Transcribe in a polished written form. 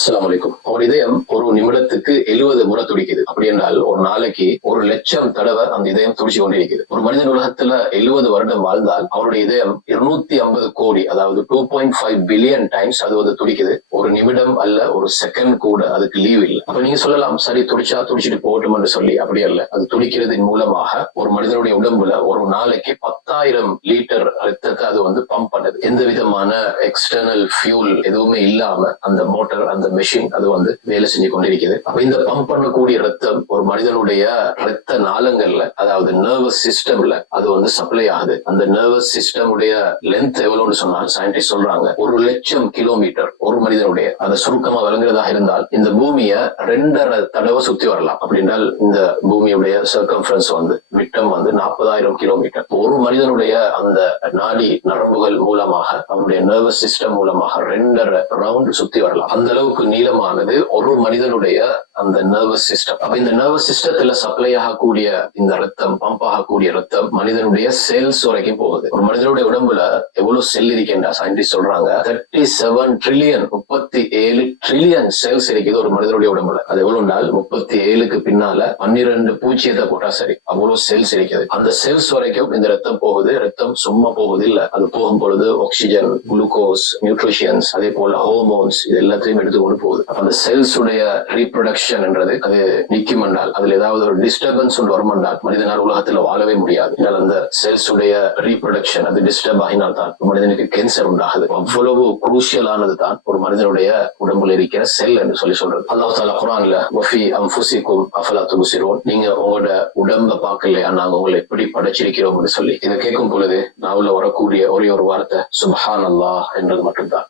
அஸ்ஸலாமு அலைக்கும். ஒரு இதயம் ஒரு நிமிடத்துக்கு 70 முறை துடிக்குது. அப்படி என்றால் ஒரு நாளைக்கு 1,00,000 தடவை அந்த இதயம் துடிச்சு கொண்டிருக்குது. ஒரு மனிதன் உலகத்துல 70 வருடம் வாழ்ந்தால் அவருடைய இதயம் 250 கோடி, அதாவது 2.5 பில்லியன் டைம்ஸ் அது வந்து துடிக்குது. ஒரு நிமிடம் அல்ல, ஒரு செகண்ட் கூட அதுக்கு லீவ் இல்லை. அப்ப நீங்க சொல்லலாம், சரி துடிச்சா துடிச்சிட்டு போகட்டும் என்று சொல்லி. அப்படி அல்ல. அது துடிக்கிறதின் மூலமாக ஒரு மனிதனுடைய உடம்புல ஒரு நாளைக்கு 10,000 லிட்டர் ரத்தத்தை அது வந்து பம்ப் பண்ணுது. எந்த விதமான எக்ஸ்டர்னல் ஃபியூல் எதுவுமே இல்லாம அந்த மோட்டார், அந்த மெஷின் அது வந்து வேலை செஞ்சு கொண்டிருக்குது. அப்ப இந்த பம்ப் பண்ணக்கூடிய ரத்தம் ஒரு மனிதனுடைய ரத்த நாளங்கள்ல, அதாவது நர்வஸ் சிஸ்டம்ல அது வந்து சப்ளை ஆகுது. அந்த நர்வஸ் சிஸ்டம் உடைய லென்த் எவ்வளவுன்னு சொன்னால் சயின்டிஸ்ட் சொல்றாங்க 1,00,000 கிலோமீட்டர் ஒரு மனிதனுடைய. அதை சுருக்கமா விளங்குறதாக இருந்தால் இந்த பூமிய 2.5 தடவை சுத்தி வரலாம். அப்படின்றால் இந்த பூமியுடைய சர்க்கம்ஃபரன்ஸ் வந்து விட்டம் வந்து 40,000 கிலோமீட்டர். ஒரு மனிதனுடைய அந்த நாடி நரம்புகள் மூலமாக, அவனுடைய நர்வஸ் சிஸ்டம் மூலமாக 2.5 ரவுண்ட் சுத்தி வரலாம். அந்த அளவுக்கு நீளமானது ஒரு மனிதனுடைய அந்த நர்வஸ் சிஸ்டம். அப்ப இந்த நர்வஸ் சிஸ்டத்துல சப்ளை ஆகக்கூடிய இந்த ரத்தம், பம்ப் ஆகக்கூடிய ரத்தம் மனிதனுடைய செல்ஸ் வரைக்கும் போகுது. ஒரு மனிதனுடைய உடம்புல எவ்வளவு செல் இருக்கின்றா சயின்டிஸ்ட் சொல்றாங்க 37 ட்ரில்லியன், 37 ட்ரில்லியன் செல்ஸ் இருக்குது ஒரு மனிதனுடைய உடம்புல. அது எவ்வளவு நாள் 37க்கு பின்னால 12 பூஜ்ஜியத்தை போட்டா சரி, அவ்வளவு செல்ஸ் இருக்குது. அந்த செல்ஸ் வரைக்கும் இந்த ரத்தம் போகுது. ரத்தம் சும்மா போகுது இல்ல, அது போகும் பொழுது ஆக்சிஜன், குளுக்கோஸ், நியூட்ரிஷன்ஸ், அதே போல ஹார்மோன்ஸ், இது எல்லாத்தையும் எடுத்துக்கொண்டு போகுது. அந்த செல்ஸ் உடைய ரீப்ரொடக்ஷன் என்றது அது நிக்கும் என்றால், அதுல ஏதாவது ஒரு டிஸ்டர்பன்ஸ் வரும் என்றால் மனிதனால் உலகத்துல வாழவே முடியாது. அந்த செல்ஸ் உடைய ரீப்ரொடக்ஷன் அது டிஸ்டர்ப் ஆகினால் தான் மனிதனுக்கு கேன்சர் உண்டாகுது. அவ்வளவு குரூஷியல் ஆனது தான் ஒரு மனிதனுடைய உடம்புல இருக்கிற செல் என்று சொல்றது. அல்லாஹ் தஆலா குர்ஆன்ல வஃபி அன்ஃபுசிக்கும் அஃபலா துப்சிரூன், நீங்க உங்களோட உடம்ப பார்க்கலையா, நாங்க உங்களை எப்படி படைச்சிருக்கிறோம் என்று சொல்லி. இதை கேட்கும் பொழுது நாவுல வரக்கூடிய ஒரே ஒரு வார்த்தை சுப்ஹானல்லாஹ் என்றது மட்டும்தான்.